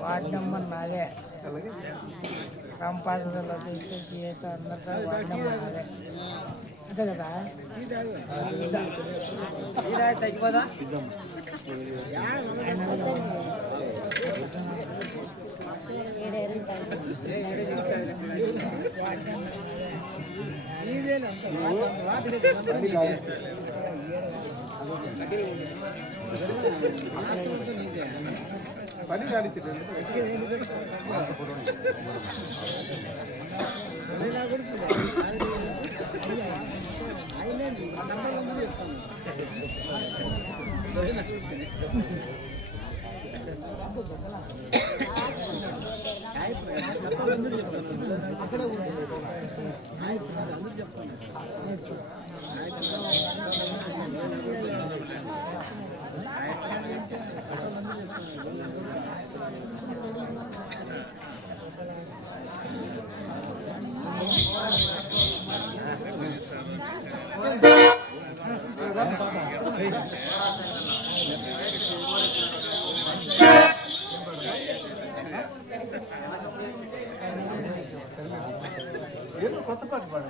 Ward number నాదే సంపాదనలో తీసుకొచ్చి అందరితో వార్డ్ నెంబర్ నాదే అంతే కదా తగ్గిపోదా పని కాడిచి ఆయన కొత్త పాట పాడు.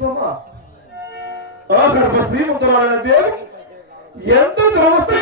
ఆ గర్భ శ్రీమంతురాలైన దేవి ఎంత దురవస్థ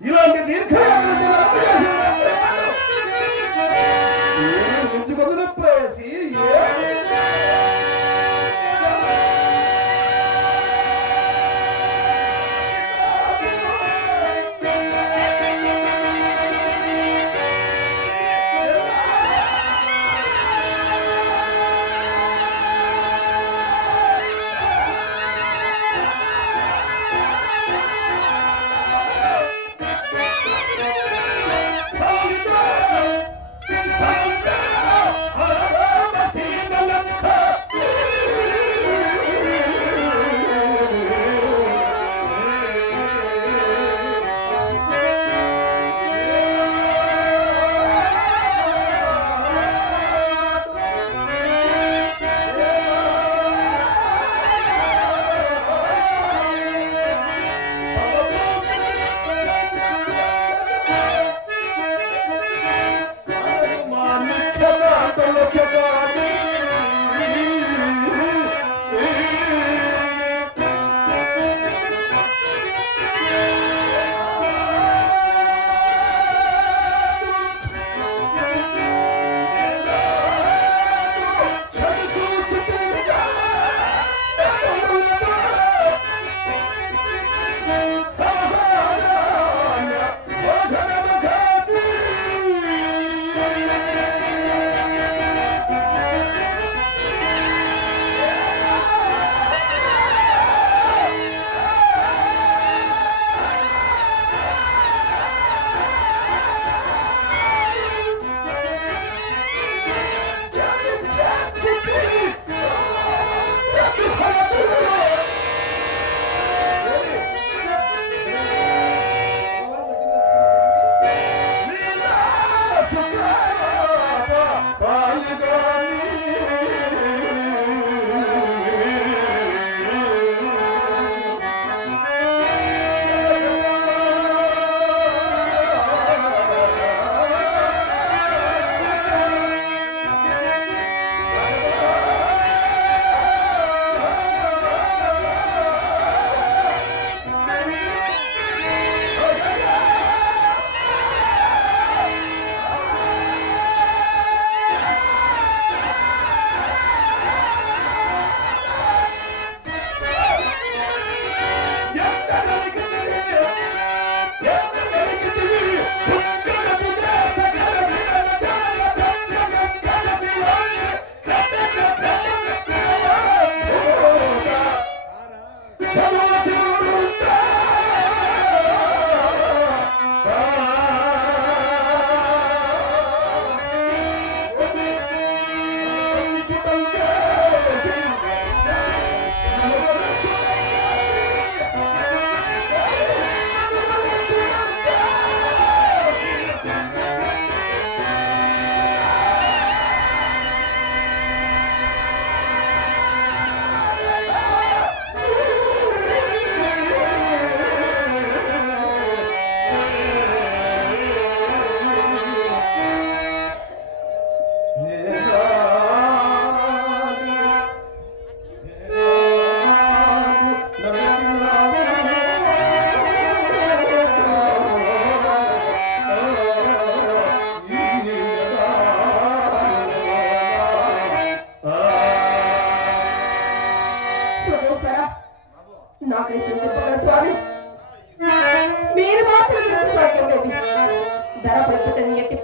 ఇలాంటి దీర్ఘయాత్ర ఎంచుకొందున ప్రేయసి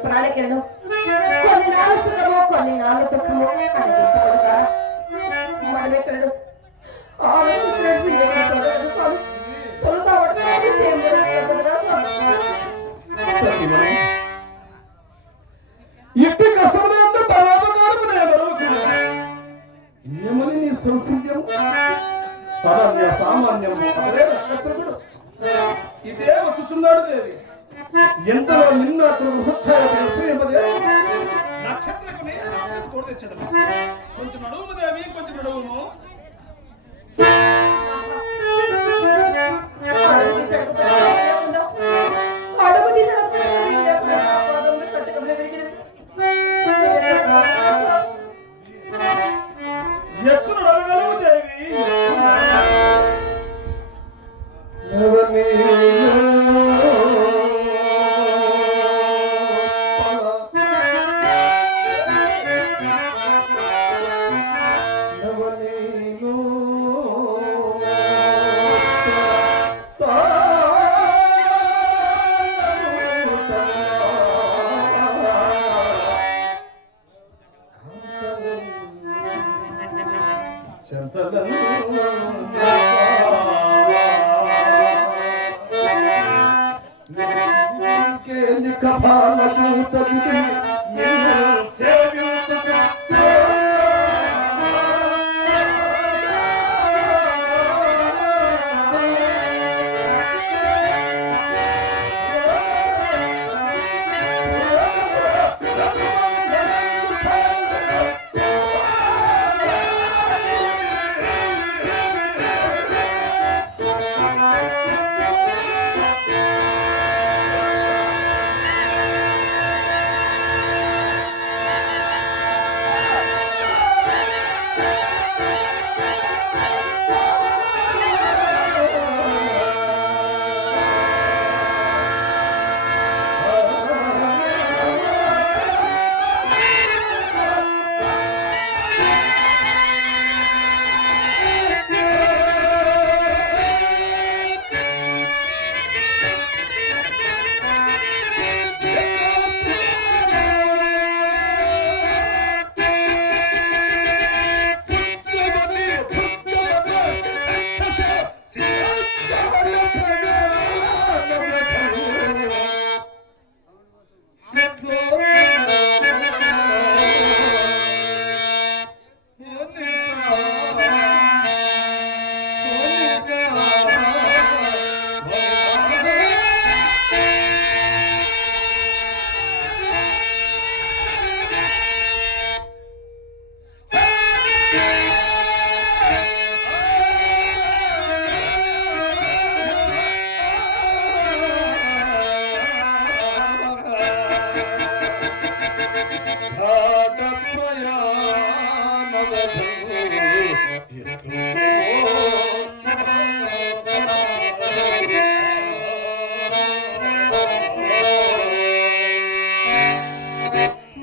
ప్రాణకిరణం కొన్ని నాలుగు సుఖము కొన్ని నాలుగు దుఃఖము అనిపించుకుంటా మనమెక్కడు ఆలోచించినట్టు స్వామి తొలుతా ఎట్టి కష్టములందు తలాపకాలకు ఏమని నీ సంసిద్ధ్యం పదన్య సామాన్యము అదే నక్షత్రకుడు ఇదే వచ్చుచున్నాడు దేవి ఎంతలో నిన్న స్వచ్ఛాయ శ్రీపదేశం నక్షత్రకుని నక్షత్రకు తోడు తెచ్చదము కొంచెం నడువు దేవి కొంచెం నడువును అడుగు తీసడం ఎక్కువ నడవగలవు దేవి ఎవరిని కపాలూతకి నిన్ను సేవించుగా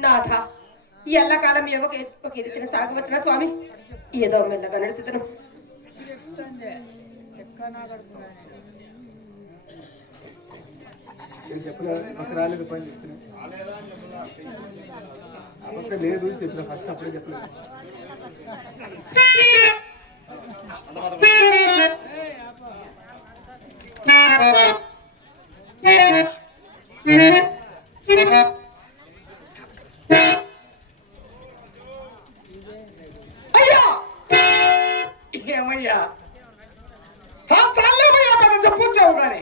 నాథ ఎల్లకాలం ఒక రీతిని సాగవచ్చిన స్వామి ఏదో మెల్లగా నడుచుతాను రాలేదు పని చెప్తున్నా లేదు చెప్పిన ఫస్ట్ అప్పుడే చెప్పలేదు అయ్యా ఏమయ్యా చాలేమయ్యా పెద్ద చెప్పొచ్చావు కానీ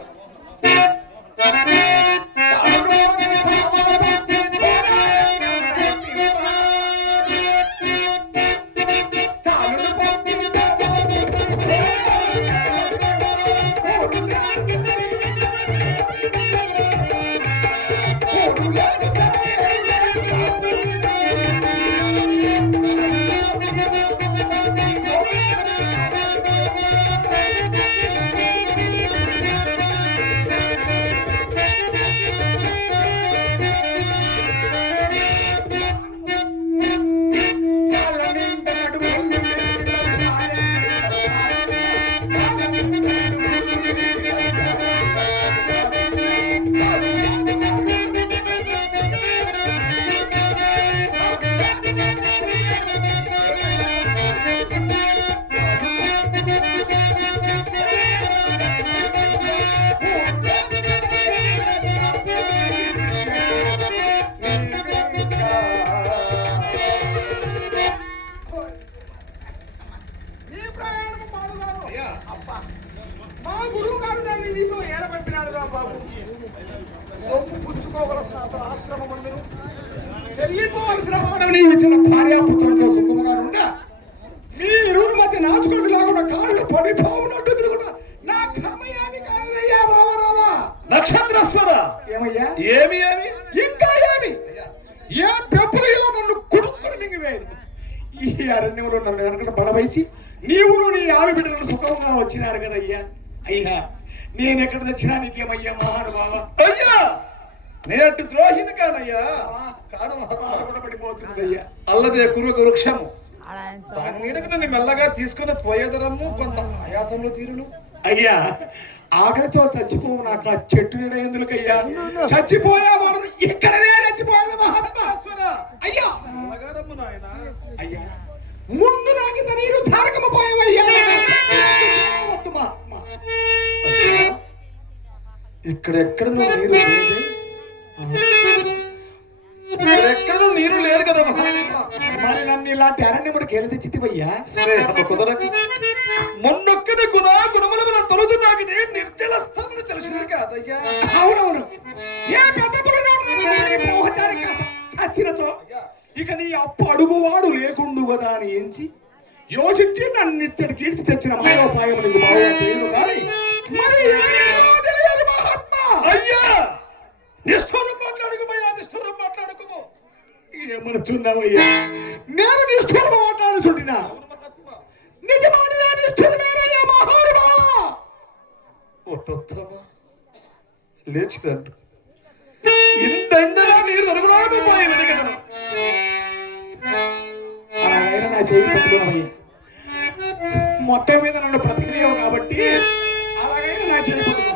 మా గురువు గారు నన్ను నీతో ఏడబెట్టినాడు బాబు సొమ్ము పుచ్చుకోవలసిన అతను ఆశ్రమమందును చెల్లిపోవలసిన వాడని నీవు ఇచ్చిన భార్యాపుత్రులతో సుఖముగా ఉండా మీ ఇరువురి మధ్య నాచుకోండి లేకుండా కాళ్ళు పడిపోవునట్టు తిరుగుతా నా కర్మ ఏమి కాదయ్యా రామరామా నక్షత్రస్వర ఏమయ్యా ఏమి ఏమి ఇంకా ఏమి ఏ పెప్పులయో నన్ను కుడుక్కుని మింగివేది ఈ అరణ్యంలో నన్ను వెనకట బలవైచి నీవును నీ ఆడబిడ్డలు సుఖంగా వచ్చినారు కదయ్యా అయ్యా నేను ఎక్కడ తెచ్చినా నీకేమయ్యా మహానుభావ అయ్యా నేటి ద్రోహిని కానయ్యా పడిపోతుందయ్యా అల్లదే కురుక వృక్షము దాని మీదకి నన్ను మెల్లగా తీసుకుని పోయేదరము కొంత ఆయాసంలో తీరును అయ్యా ఆకలితో చచ్చిపోవు నాకు ఆ చెట్టు నీడ ఎందుకయ్యా చచ్చిపోయా వాడు ఇక్కడనే చచ్చిపోయాడు మహానుభాస్వర అయ్యా అయ్యా ముందు నాకు నీరు తారకము పోయేవయ్యా వద్దు మహాత్మా ఇక్కడెక్కడ నువ్వు నీరు లేదే ఎక్కడ నీరు లేదు కదా మహాత్మా. మరి నన్ను ఇలాంటి అరణ్యముడికి ఏది తెచ్చితివయ్యా? స్నేహము కుదరక మొన్నొక్కది గుణముల తొలదు నాకు నిర్జల స్థానం తెలిసింది కాదయ్యా. అవునవును, ఏ పెద్ద బ్రహ్మచారి చచ్చినతో ఇక నీ అప్పు అడుగువాడు లేకుండు కదా అని ఎంచి యోచించి నన్ను ఇచ్చడి కీడ్చి తెచ్చిన మహోపాయం నీకు బాగా తెలియదు కానీ మరి ఏమేమో తెలియదు మహాత్మా. అయ్యా నిష్ఠూరం మాట్లాడుకోమయ్యా, నిష్ఠూరం మాట్లాడుకోము. ఏమనుచున్నావయ్యా? నేను నిష్ఠూరం మాట్లాడుచుండినా నిజమాని నా నిష్ఠూరమేనయ్యా మహానుభావా. ఒట్టొత్తమా లేచినట్టు ఇంత ఇందలా నీరు దొరకరాకపోయింది కదా. అలాగైనా నా చేయి పట్టుకోవయ్యా. మొత్తం మీద నన్ను ప్రతిక్రియ కాబట్టి అలాగైనా నా చేయి పట్టుకో.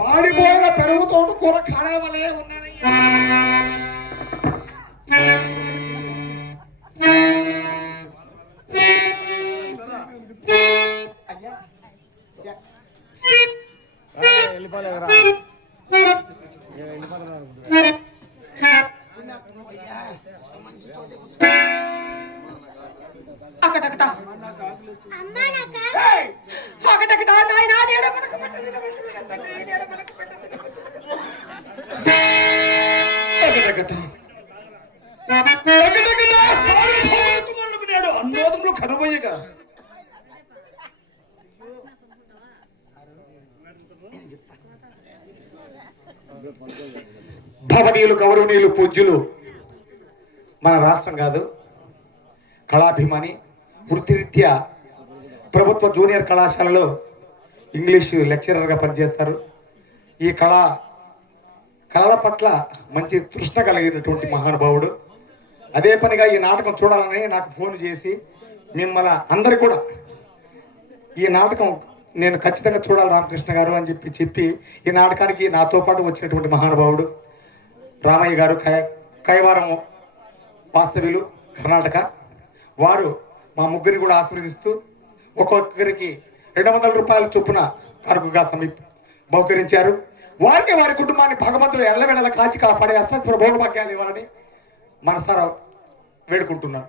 వాడిపోయిన పెరుగు తోట కూర ఖాళీ ఉన్నానయ్యా. అకటకట అకటకట నాయనా నేడ మనకు పట్టది తండ్రి నేడ మనకు పట్టది. అన్నోదములు కరువయ్యగా భవనీయులు, గౌరవనీయులు, పూజ్యులు, మన రాష్ట్రం కాదు కళాభిమాని, వృత్తిరీత్యా ప్రభుత్వ జూనియర్ కళాశాలలో ఇంగ్లీషు లెక్చరర్గా పనిచేస్తారు. ఈ కళల పట్ల మంచి తృష్ణ కలిగినటువంటి మహానుభావుడు. అదే పనిగా ఈ నాటకం చూడాలని నాకు ఫోన్ చేసి మిమ్మల్ని అందరు కూడా ఈ నాటకం నేను ఖచ్చితంగా చూడాలి రామకృష్ణ గారు అని చెప్పి ఈ నాటకానికి నాతో పాటు వచ్చినటువంటి మహానుభావుడు రామయ్య గారు, కైవారం వాస్తవ్యులు, కర్ణాటక. వారు మా ముగ్గురిని కూడా ఆశీర్వదిస్తూ ఒక్కొక్కరికి 200 రూపాయల చొప్పున కరుకుగా బహుకరించారు. వారికి వారి కుటుంబాన్ని భగవంతుడు ఎల్లవెళ్ళ కాచి కాపాడే అస్సస్వర భోగభాగ్యాలు ఇవ్వాలని మనసారా వేడుకుంటున్నాను.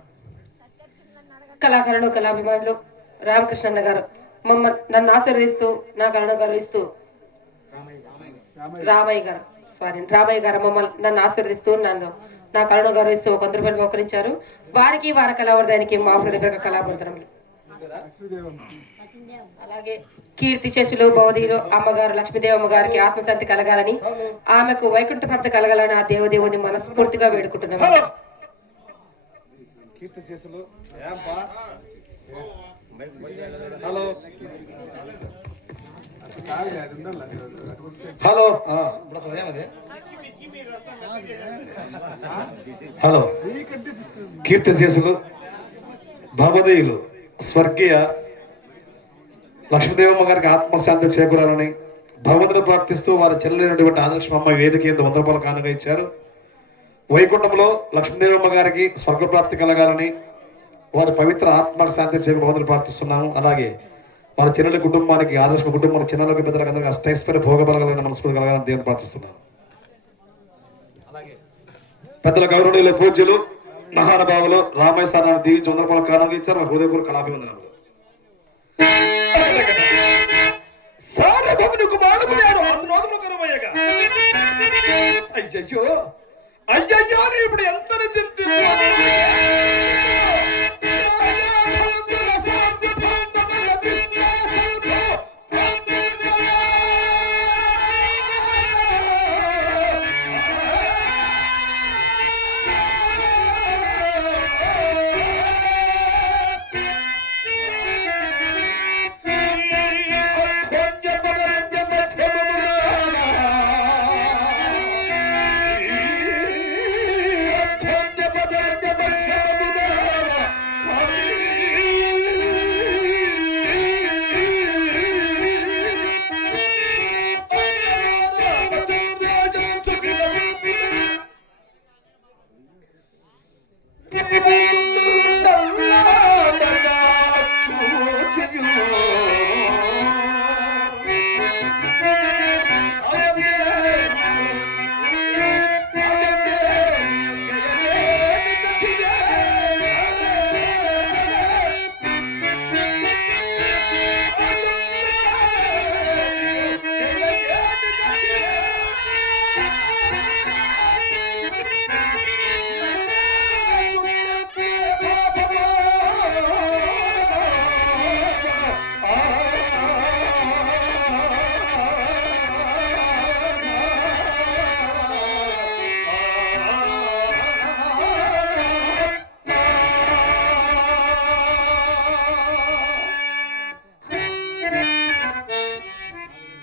కళాకారులు, కళాభిమానులు, రామకృష్ణ గారు నన్ను ఆశీర్వదిస్తూ నా కళను గౌరవిస్తూ రామయ్య గారు నన్ను ఆశీర్వదిస్తూ నా కళను గౌరవిస్తూ 100 రూపాయలు మోకరించారు. వారికి వారి కళావర్ధానికి మా హృదయపూర్వక కళాబంధనములు. అలాగే కీర్తి శేషులు భవదీయులు అమ్మగారు లక్ష్మీదేవి అమ్మగారికి ఆత్మశాంతి కలగాలని, ఆమెకు వైకుంఠ ప్రాప్తి కలగాలని ఆ దేవదేవుని మనస్ఫూర్తిగా వేడుకుంటున్నాము. హలో హలో కీర్తిశేషులు భవదీయులు స్వర్గీయ లక్ష్మీదేవమ్మ గారికి ఆత్మశాంతి చేకూరాలని భగవంతుని ప్రార్థిస్తూ వారి చెల్లెలైనటువంటి ఆదర్శమ్మ వేదిక 100 రూపాయలు కానుక ఇచ్చారు. వైకుంఠంలో లక్ష్మీదేవమ్మ గారికి స్వర్గప్రాప్తి కలగాలని వారి పవిత్ర ఆత్మకు శాంతి చేకూరు భగవంతుని ప్రార్థిస్తున్నాము. అలాగే వారి చెల్లెల కుటుంబానికి, ఆదర్శ కుటుంబానికి, చిన్నలకు పెద్దలకు అందరికీ అష్టైశ్వర్య భోగబలగాలని మనస్ఫూర్తి కలగాలని దేవుని ప్రార్థిస్తున్నాను. పెద్దల గౌరవనీయులు, పూజ్యులు, మహానుభావులు రామయ్య స్థానాన్ని దీవించి 100 రూపాయలు కానుక ఇచ్చారు. వారి హృదయపూర్వక కళాభివందనములు. అయ్యయ్యో ఇప్పుడు ఎంత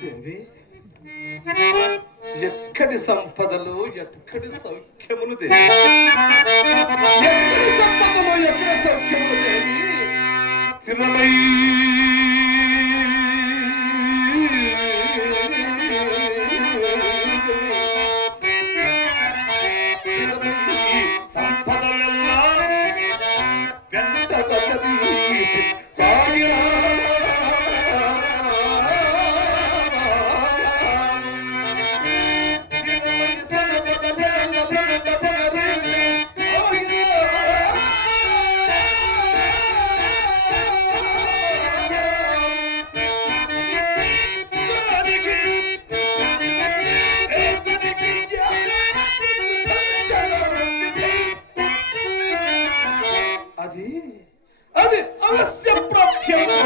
దేవి ఎక్కడి సంపదలు ఎక్కడి సౌఖ్యములు దేవి ఎక్కడి సంపదలు ఎక్కడ సౌఖ్యములు దేవి చిరమై సంపదలెల్లా వెంట సాగిరా అది అది అవశ్య ప్రాప్త్యము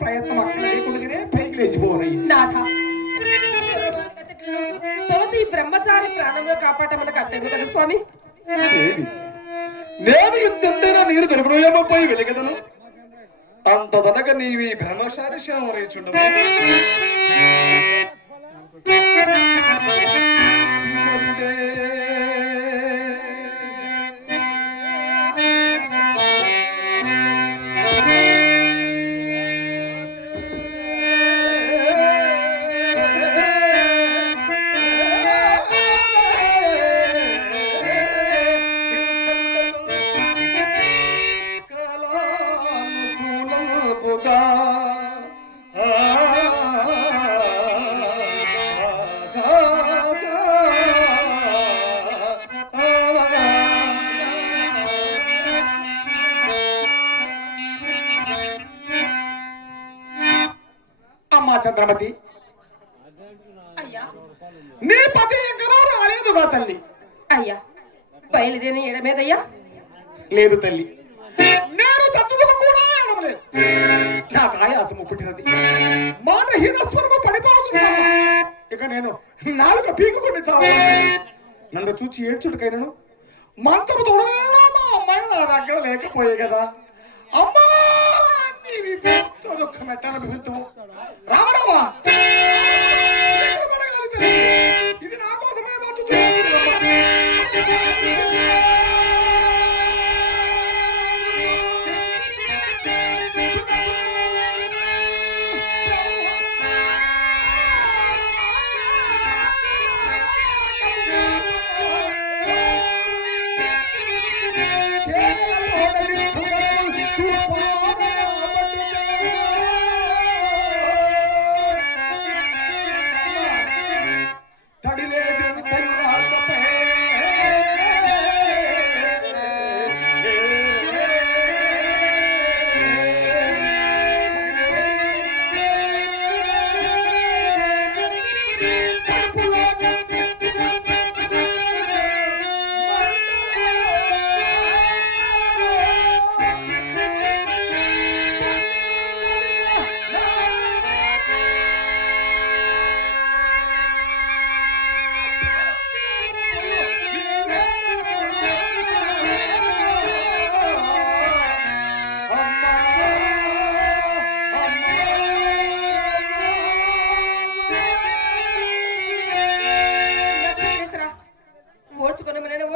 ప్రయత్నం అక్కడ లేకుండానే పైకి లేచిపోనయ్యి. నాథ తోటి బ్రహ్మచారి ప్రాణంలో కాపాడమని కర్తవ్యం కదా స్వామి. నేను యుద్ధంతైనా నీరు దొరకడమపై వెలిగదను అంతదనక నీవి బ్రహ్మచారి శ్యామ రేచుండవు. అమ్మా చంద్రమతి, అయ్యా నీ పతి ఎక్కడో రాలేదుగా తల్లి. అయ్యా బయలుదేరిన ఎడమేదయ్యా? లేదు తల్లి, నేను చచ్చుకుని కూడా ఎడమలేదు. నాకు ఆయాసము పుట్టినది, మానహీన స్వరము పడిపోతున్నాను. ఇక నేను నాలుక పీకుకొని చావాలి. నన్ను చూచి ఏడ్చుడికైనను మంచము తొడగలను మా అమ్మాయి నా దగ్గర లేకపోయే కదా. అమ్మా నీవి దుఃఖం ఎట్టాల బిందువు రామరామా, ఇది నా కోసమే వచ్చు.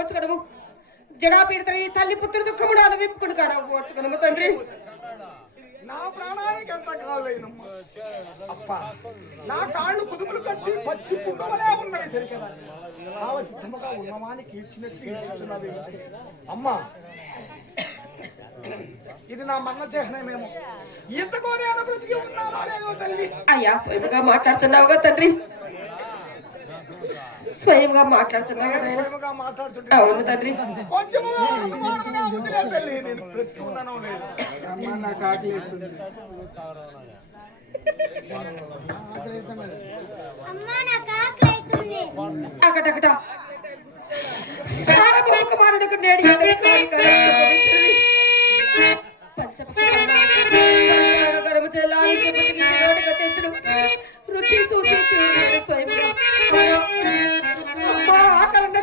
ఓర్చుకొనము జడాపీడితని తల్లి పుత్ర దుఃఖముడు అనువింపుకుడు కాడ ఓర్చుకొనము తండ్రి. నా ప్రాణానికి ఎంత కాలేనమ్మా అప్ప, నా కాళ్ళు కుదుములు కట్టి పచ్చి పుండవలే ఉన్నవి సరికదా. చావ సిద్ధముగా ఉన్నవానికి ఇచ్చినట్టు ఇచ్చుచున్నది. అమ్మా ఇది నా మన్న చిహ్నమేమో. ఇంతకోనే బ్రతికి ఉన్నావా లేదో తల్లి. అయ్యా స్వయంగా మాట్లాడుతున్నావుగా తండ్రి, స్వయంగా మాట్లాడుతున్నావు కదా. స్వయముగా మాట్లాడుతుంటే అవును తండ్రి. కొంచెముగా అనుమానముగా ఉందిలే తల్లి, నేను బ్రతికి ఉన్నానో లేదు. అమ్మ నాకు ఆకలి వేస్తుంది. అకటకట సారభౌమ కుమారుడికి నేడు రుచి చూసి చూడు స్వయంగా అమ్మా ఆకలన్న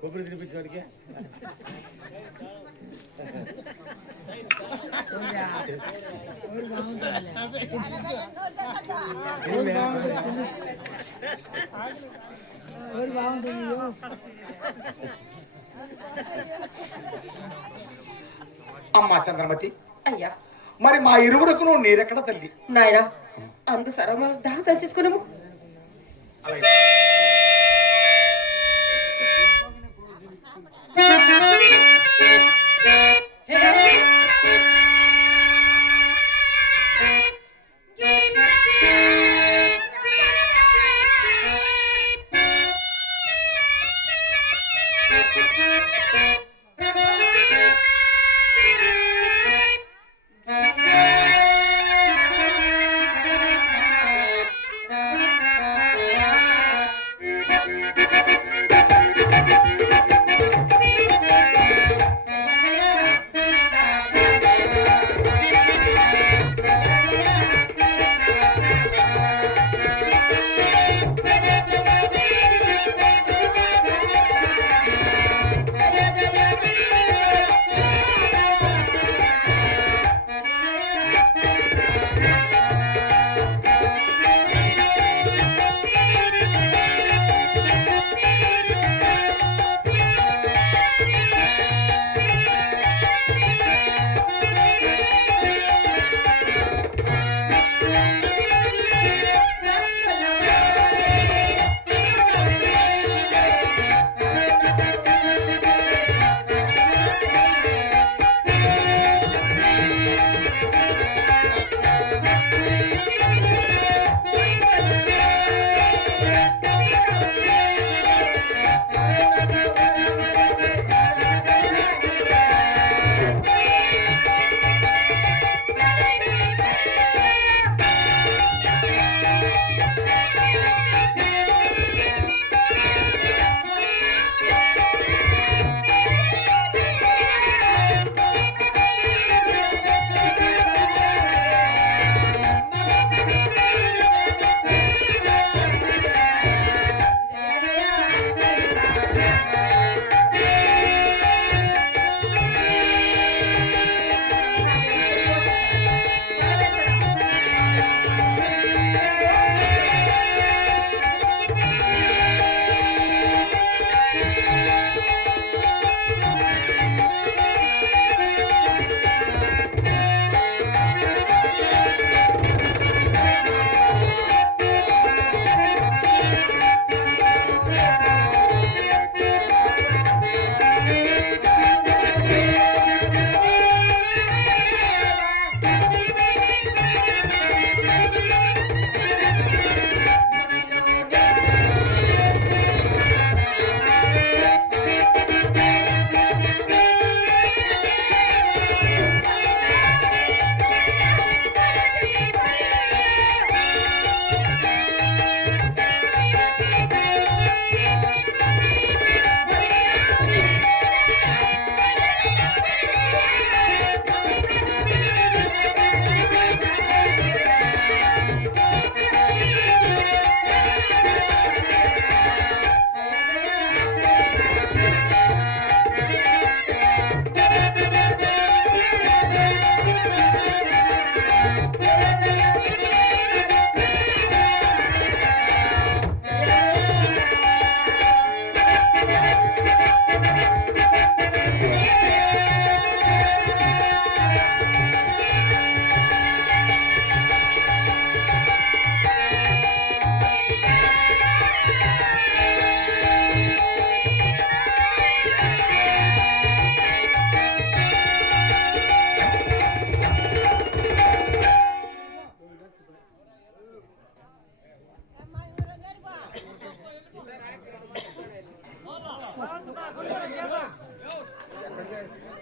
కొబ్బరి తినిపించడానికి అమ్మా చంద్రమతి, అయ్యా మరి మా ఇరువురకు నువ్వు నీరెక్కడ తల్లి? నాయనా అందు సర్వ దాహం చేసుకున్నాము.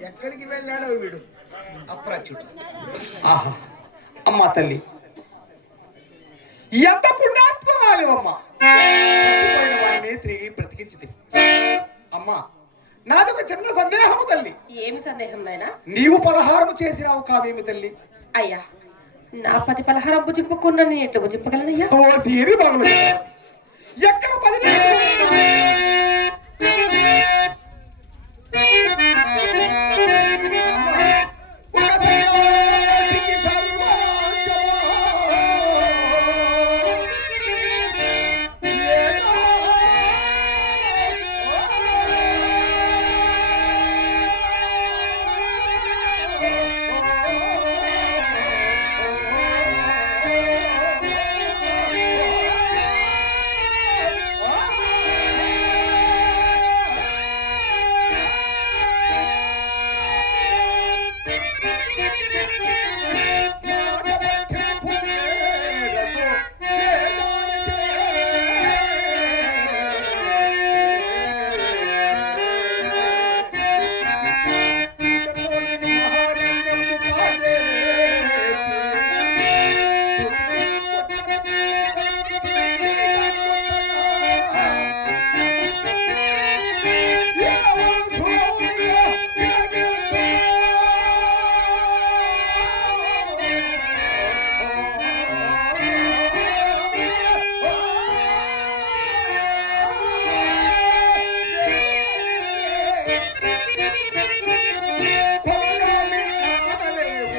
ఎక్కడికి వెళ్ళాడో వీడు అప్రాచుడు. ఆహా అమ్మా తల్లి, ఎంత పుణ్యాత్మాలివమ్మా, చచ్చిపోయిన వారిని తిరిగి బ్రతికించింది. అమ్మా నాది ఒక చిన్న సందేహము తల్లి. ఏమి సందేహం నాయనా? నీవు పలహారం చేసినావు కావేమి తల్లి? అయ్యా నా 10 పలహారం భుజింపకుండా నేను ఎట్లా భుజింపగలనయ్యా? ఓ తీరి బాగుంది. ఎక్కడ 10 కొలగాలి కానలేవు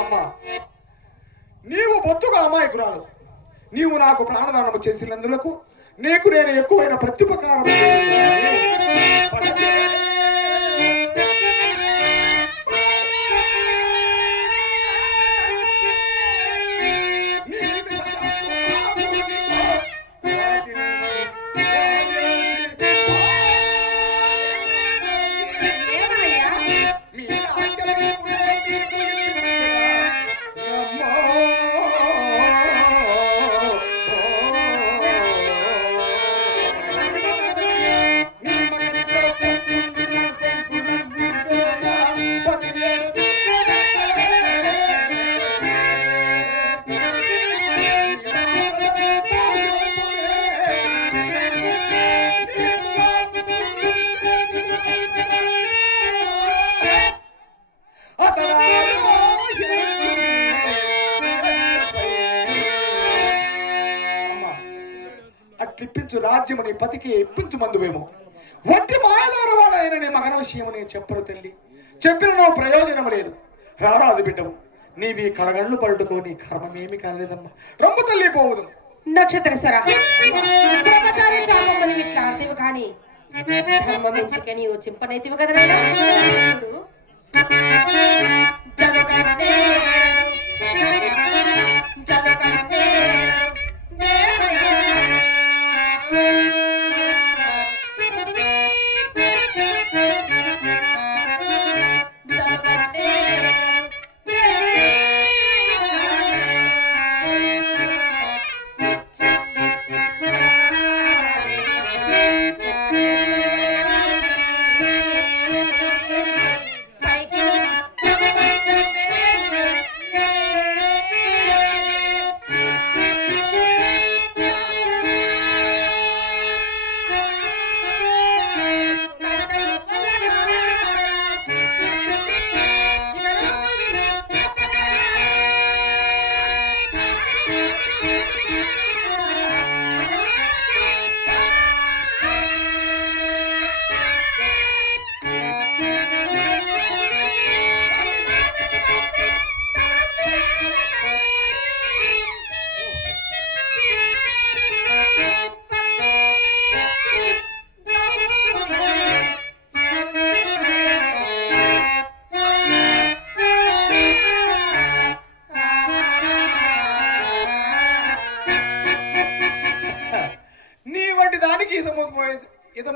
అమ్మా, నీవు బొత్తుగా అమాయకురాలు. నీవు నాకు ప్రాణదానము చేసినందులకు నీకు నేను ఎక్కువైన ప్రత్యుపకారం ఏమయ్యా? అట్లిప్పించు రాజ్యము నీ పతికి ఇప్పించు మందువేమో. వడ్డీ మాయదారు వాడైన నీ మగన విషయము నీ చెప్పరు తల్లి. చెప్పిన నువ్వు ప్రయోజనం లేదు. రారాజు బిడ్డవు, నీవి కడగళ్ళు పడుకో, నీ కర్మమేమి కాలేదమ్మా. రమ్ము తల్లి పోవదు. నక్షత్రస్వర బ్రహ్మచారి చాపమ్మని ఇట్లా ఆర్తివి కానీ ధర్మం ఎంచుకే నీవు చింపనైతివి కదా నాయనా. ఇప్పుడు జరుగండే జరుగండే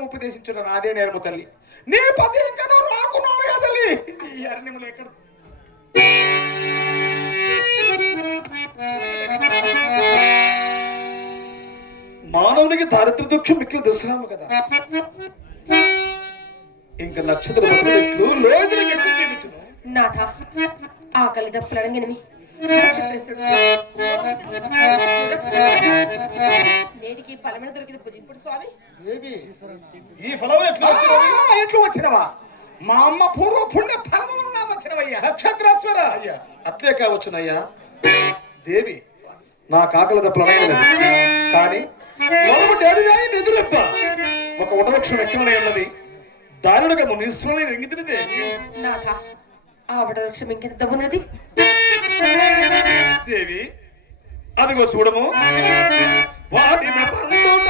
ఉపదేశించిన నాదే నేర్ము తల్లి. నీ పతి ఇంకా రాకున్నాడు కదా తల్లి. ఈ అరణ్యములు ఎక్కడ మానవునికి దారిద్ర దుఃఖం మిక్కిలి దుస్సాము కదా. ఇంకా నక్షత్ర బతుకులు నాథ ఆకలి దప్పులడంగినవి నేటికి ఫలమైన దొరికింది పూజ. ఇప్పుడు స్వామి ఈ ఫలం ఎట్లా వచ్చినవా? మా అమ్మ పూర్వ పుణ్య ఫలము వచ్చినవయ్యా. నక్షత్రేశ్వర అయ్యా, అట్లే కావచ్చునయ్యా. దేవి నా కాకల దప్పులు కానీ ఎదురెప్ప ఒక వటవృక్షం ఎక్కడనే ఉన్నది. దారుణగా మునీశ్వరుని రంగితినిదే. నాథ ఆ వటవృక్షం ఇంకెంత ఉన్నది దేవి? అదిగో చూడము. వాటిన పండుగ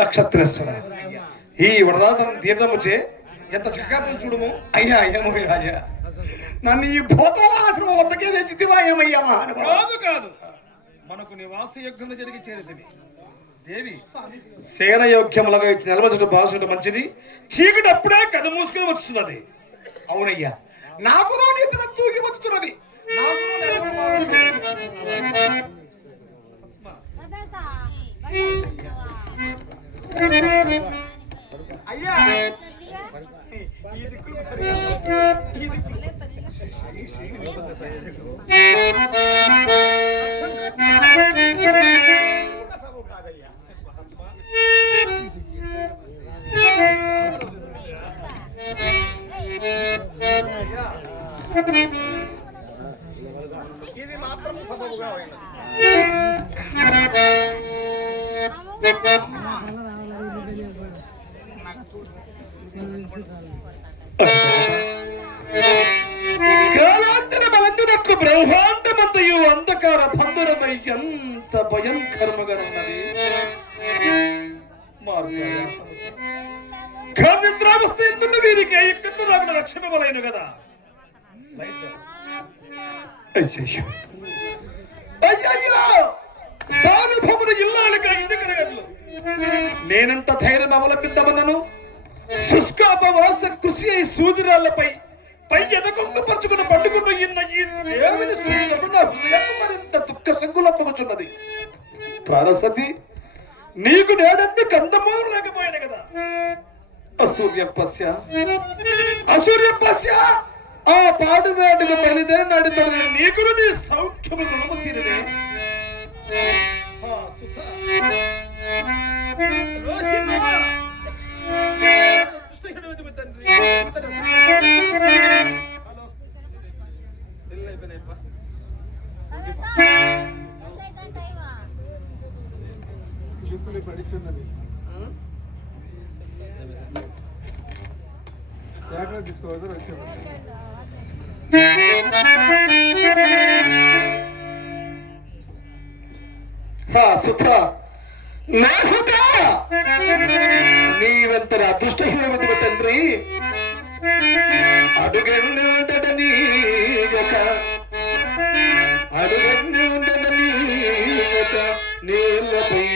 నక్షత్రేశ్వర ఈ వరదాసన తీర్థముచే ఎంత చక్కగా చూడము. అయ్యా ఏమో రాజా, నన్ను ఈ భూతాల ఆశ్రమం వద్దకే తెచ్చితివా ఏమయ్యా మహానుభావ? కాదు కాదు, మనకు నివాస యోగ్యంగా జరిగి చేరితివి. దేవి సేన యోగ్యములుగా ఇచ్చి నిలవచడం భాష మంచిది. చీకటి అప్పుడే కన్ను మూసుకుని వస్తున్నది. అవునయ్యా, నాకు నిద్ర తూగి వచ్చుతున్నది. అయ్యా ఈ దిక్కులు సరిగా ఈ దిక్కులు కాదయ్యా. ఇది మాత్రం సబబుగా అయినది. కాలాంతర బలందునట్లు బ్రహ్మాండమంతయు అంధకార బంధురమై ఎంత భయంకరముగా ఉన్నది. నిద్రావస్థ ఎందున్న వీరికి ఎక్కడ రాకుండా రక్షణ కదా. అయ్యయ్యో అయ్యయ్యో, సానుభవన ఇల్లాలుగా ఇంటికి గడ్లు నేనంత ధైర్యం అవలంబిద్దామన్నాను. శుష్కాపవాస కృషి అయి సూదిరాళ్లపై పై ఎదకొంగపరుచుకుని పండుకున్న ఈ దేవిని చూసినప్పుడు నా హృదయం మరింత దుఃఖ సంకులప్పగుచున్నది. ప్రాణసతి నీకు నేడంది కందమూలం లేకపోయాను కదా. అసూర్యపస్య ఆ పాడు వేటకు బయలుదేరి నడుతాడు. నీకు నీ సౌఖ్యము రుణము తీరనే. నీవంతర అదృష్టహీనమతి తండ్రి. అడుగండి ఉండదని అడుగండి ఉండదని నీళ్ళపై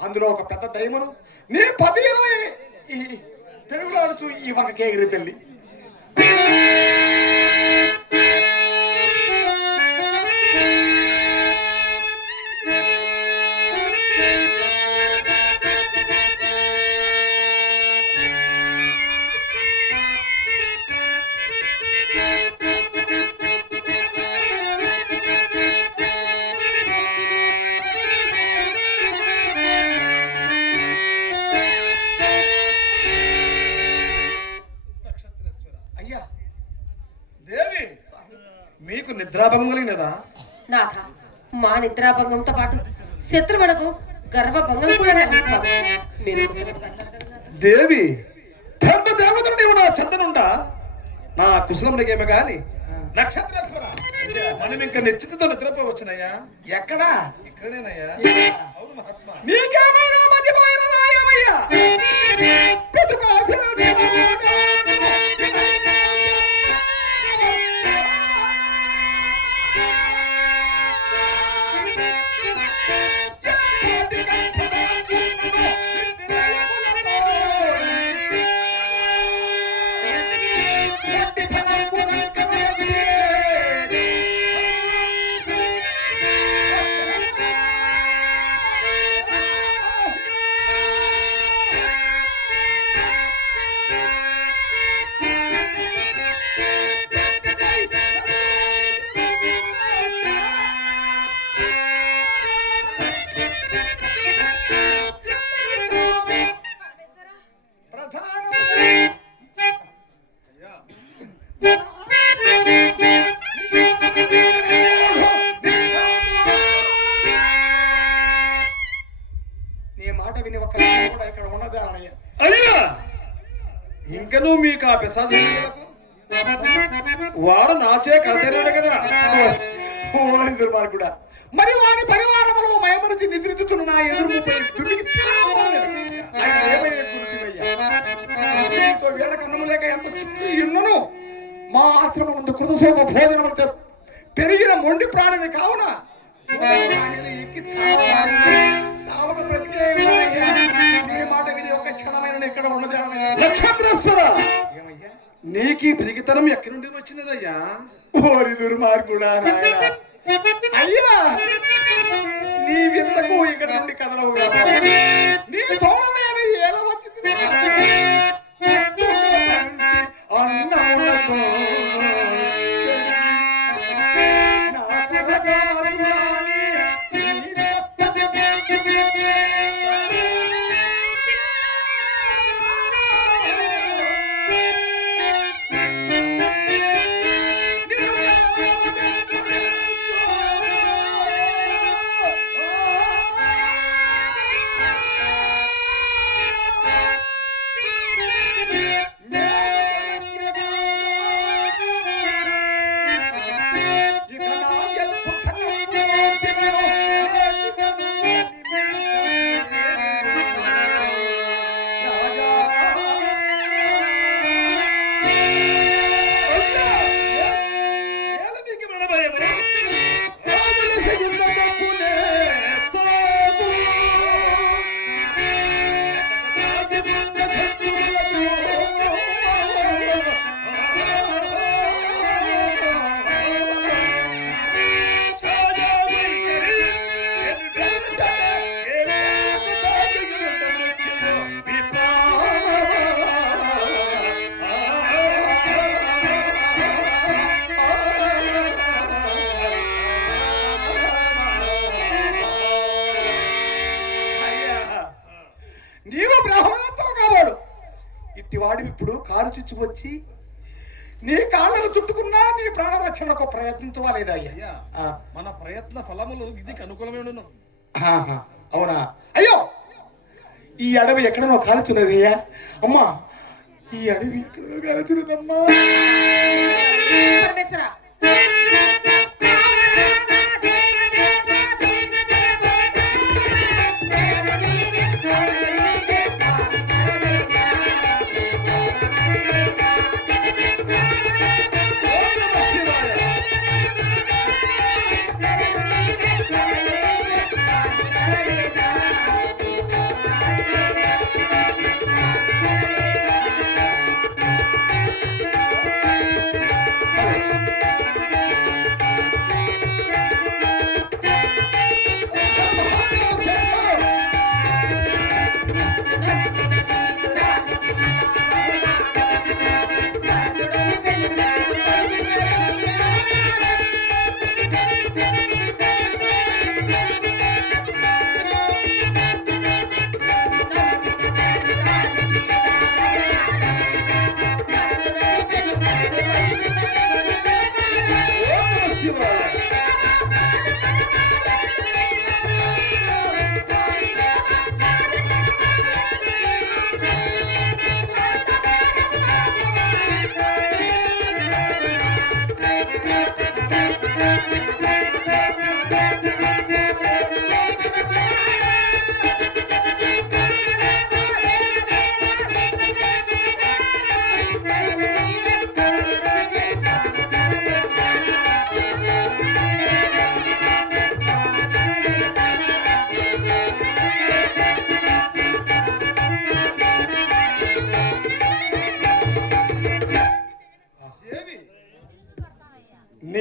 అందులో ఒక పెద్ద దైమను నీ 10 ఈ పెరుగులాడుచు ఈ వనకే ఎగిరి తల్లి. మీకు నిద్రాభంగం కలిగినదా? నాథ, మా నిద్రాభంగంతో పాటు శత్రువులకు గర్వభంగం కూడా కలిగింది స్వామి. మీరు కుశలముగా అన్నారు. దేవి ధర్మ దేవతను నీవు నా చెంతనుండా నా కుశలం దగ్గేమే గాని నక్షత్రేశ్వర మనం ఇంకా నిశ్చితతో నిద్రపోవచ్చునయ్యా. ఎక్కడా? ఇక్కడేనయ్యా. అవును మహాత్మా. నీకేమైనా మతిపోయినదాయమయ్యా? ఇంకనూ మీకు ఆ పిశాచు వాడు నాచే కడతేరాడు కదా. వారి దుర్మార్గుడా, మరి వారి పరివారములో మయమరిచి నిద్రించుచున్న నా ఎదురుపై దుర్మికి వేళ కన్నము లేక ఎంత చిక్కి ఇన్నను మా ఆశ్రమం ముందు కృతశోభ భోజనములతో పెరిగిన మొండి ప్రాణిని కావున మాట విని ఒక క్షణమైన ఇక్కడ ఉన్నది. నక్షత్రేశ్వర, నీకు ఈ పిరిగితనం ఎక్కడి నుండి వచ్చినదయ్యా? ఓరి దుర్మార్గుడా నాయనా, అయ్యా నీ వింతకు ఇక్కడ నుండి కదలవు. నీ తోడ నేను ఎలా వచ్చింది వాడి ఇప్పుడు కారు చుచ్చు వచ్చి నీ కాళ్ళను చుట్టుకున్నా నీ ప్రాణరక్షణకు ప్రయత్నించవాలేదా అయ్యా? మన ప్రయత్న ఫలములు విధికి అనుకూలమేను. అవునా? అయ్యో, ఈ అడవి ఎక్కడనో కాల్చున్నది అయ్యా. అమ్మా, ఈ అడవి ఎక్కడో కాల్చున్నదమ్మా.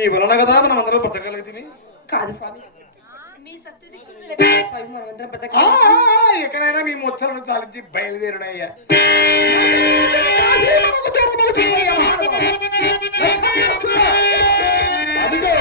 నీ వలన కదా మనం అందరం బ్రతకగలిగితే. కాదు స్వామి, మీ సత్యదీక్షలు లేక స్వామి మనమందరం ఎక్కడైనా మీ ముచ్చలను చాలించి బయలుదేరుడయ్యా. అదిగో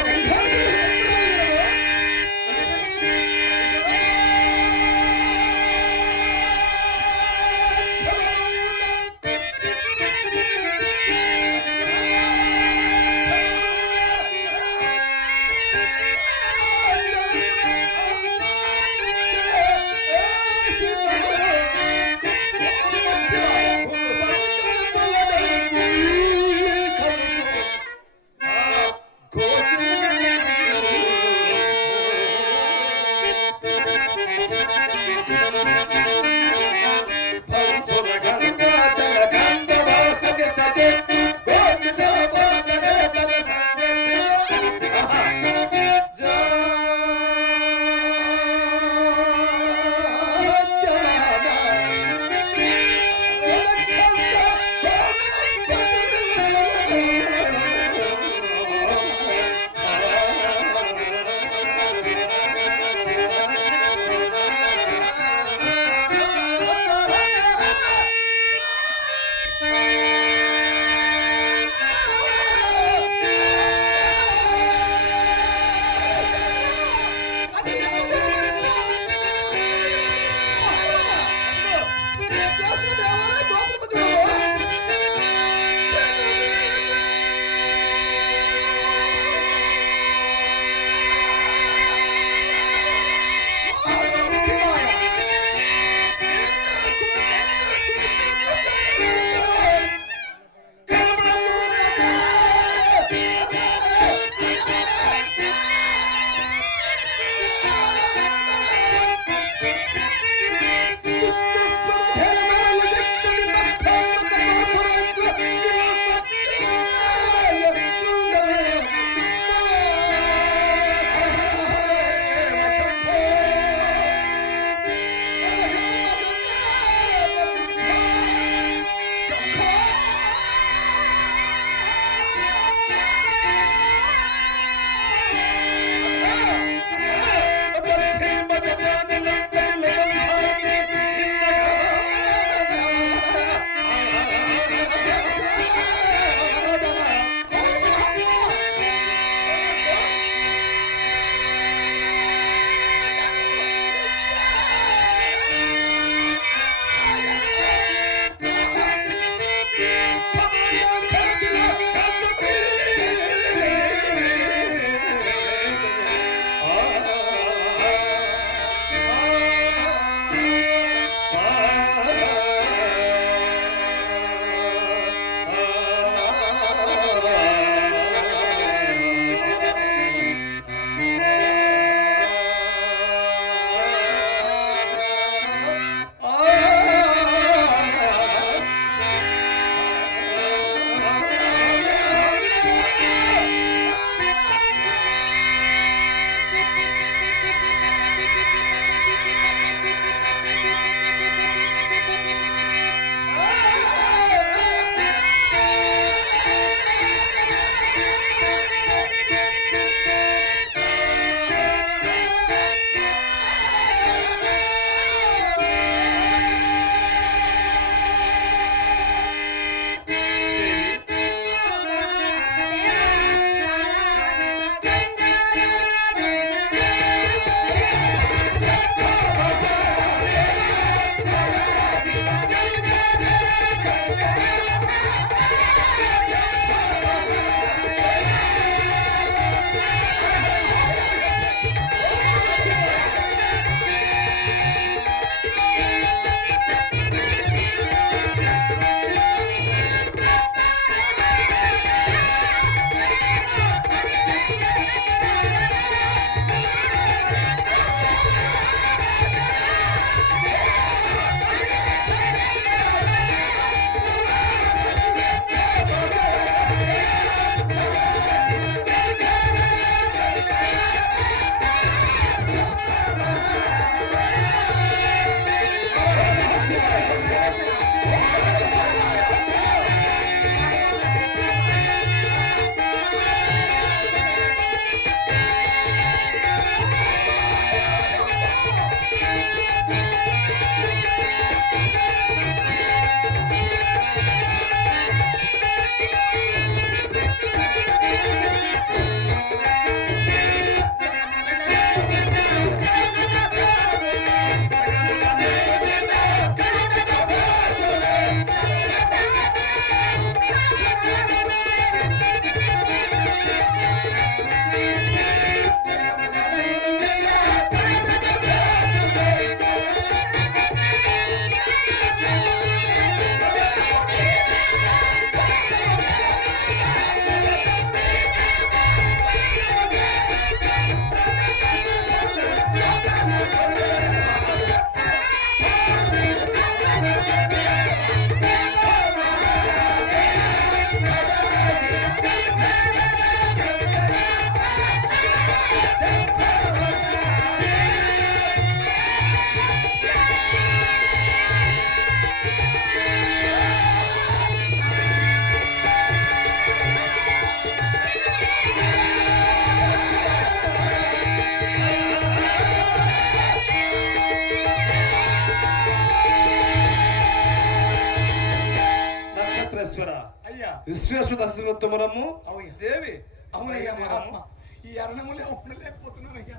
విశ్వేశ్వర అయ్యా విశ్వేశ్వర దర్శనోత్తమరము అవుయ్యా దేవి అవునయ్యా మహాత్మ ఈ అరణములే ఉండలేకపోతున్నానయ్యా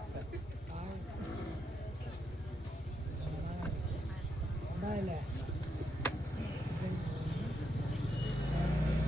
ఉండాలి